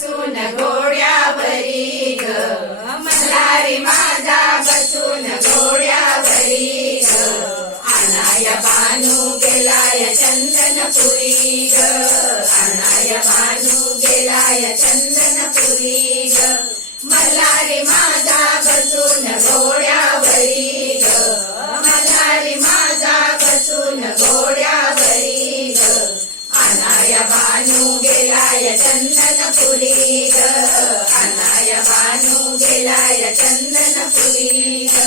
बसून घोड्यावरी ग मल्हारी माझा बसून घोड्यावरी ग आणाया बानू गेलाय चंदनपुरी ग आणाया बानू गेलाय चंदनपुरी ग मल्हारी माझा बसून घोड्यावरी ग मल्हारी माझा बसून घोड्यावरी ग आणाया बानू गेलाय चंदनपुरी ग आणाया बानू गेलाय चंदनपुरी ग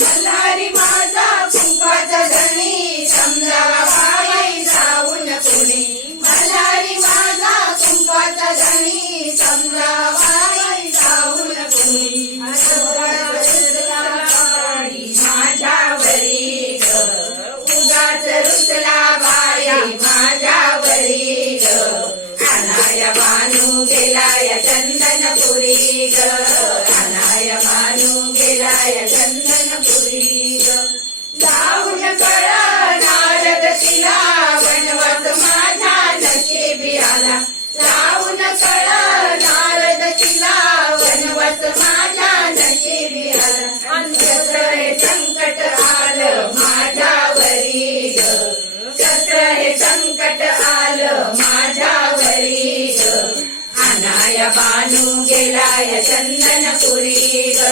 मल्हारी माझा कुंकाचा धणी समजावा बाई जाऊन कुणी मल्हारी माझा कुंकाचा धणी समजावा बाई जाऊन कुणी माझ्यावरी ग उगाच रुसला बाई माझ्यावरी ग आणाया बानू गेलाय चंदनपुरी ग आणाया बानू गेलाय चंदनपुरी ग जाऊन कळ नारद तिला वनवास माझ्या नशिबी आला जाऊन कळ नारद तिला वनवास माझ्या नशिबी आला हे संकट आलं माझ्यावरी ग हे संकट आलं माझ्यावरी ग आणाया बानू गेलाय चंदनपुरी ग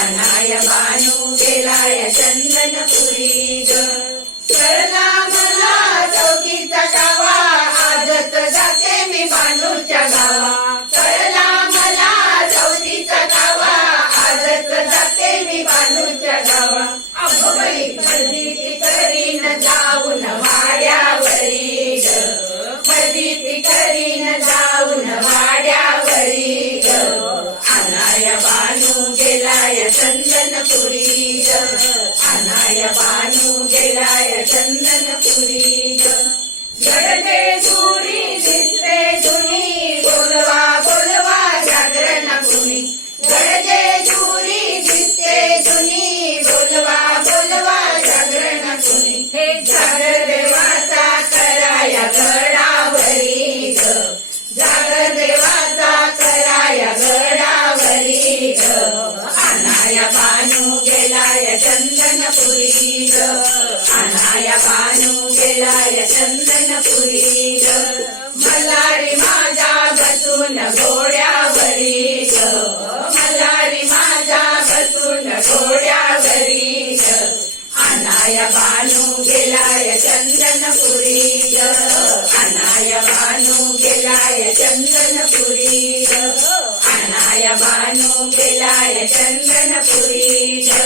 आणाया बानू गेलाय चंदनपुरी ग कळला मला चौकीचा गावा आजच जाते मी बानूच्या गावा कळला मला चौकीचा गावा आजच जाते मी बानूच्या गावा अभोबळी खरेदी करीन जाऊन वाड्यावरी ग खरेदी करीन जाऊन वाड्यावरी ग आणाया बानू गेलाय चंदनपुरी ग आणाया बानू गेलाय चंदनपुरी ग जडते जुनी दिसते जुनी बोलवा बोलवा जागरण कुणी जडते जुनी दिसते जुनी बोलवा बोलवा जागरण कुणी हे जागर देवाचा कराया गडावरी ग जागर देवाचा कराया गडावरी ग आणाया बानू गेलाय चंदनपुरी ग आणाया बानू गेलाय चंदनपुरी ग मल्हारी माझा बसून घोड्यावरी ग मल्हारी माझा बसून घोड्यावरी ग आणाया बानू गेलाय चंदनपुरी ग आणाया बानू गेलाय चंदनपुरी ग आणाया बानू गेलाय चंदनपुरी ग